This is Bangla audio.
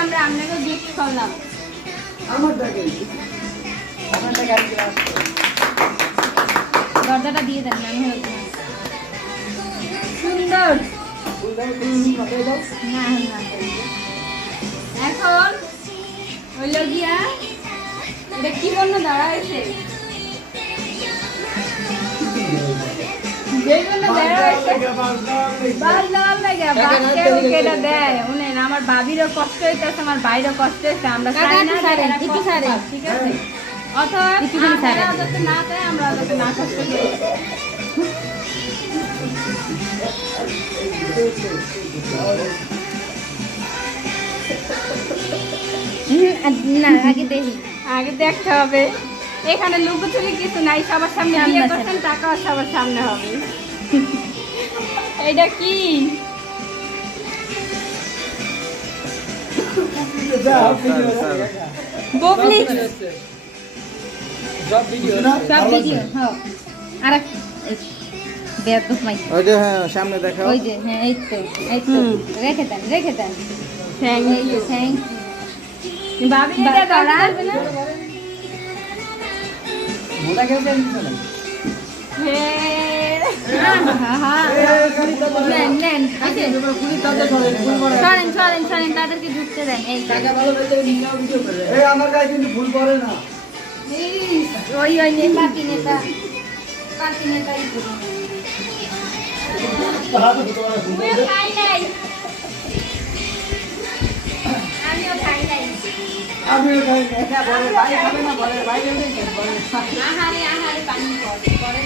আমরা আপনাকে গিফট করলাম। দরজাটা দিয়ে দেন আমি সুন্দর। না না এখন হইল গিয়া এটা কি বন্য দাঁড়াইছে, আমার বাবিরও কষ্ট হইতেছে, আমার বাইরেও কষ্ট হইতেছে, আমরা ঠিক আছে অথবা না চাই আমরা না কষ্ট করি। না আগে দেখতে হবে, এখানে লুকোচুরি কিছু নাই, সবার সামনে বিয়ে করছেন টাকাও সবার সামনে হবে। এইটা কি ববলি সব ভিডিও আর ওই যে হ্যাঁ সামনে দেখাও, ওই যে হ্যাঁ এই তো রেখে দেন থ্যাংক ইউ ভাবি এটা ধরা আসবে না মোটা কেউ দেন না সরেন তাদেরকে ঢুকতে দেন। এই আমার গায়ে কিন্তু ভুল করে না, ওই পার্টি নেতা আমিও খাই নাই আহারে পানি পরে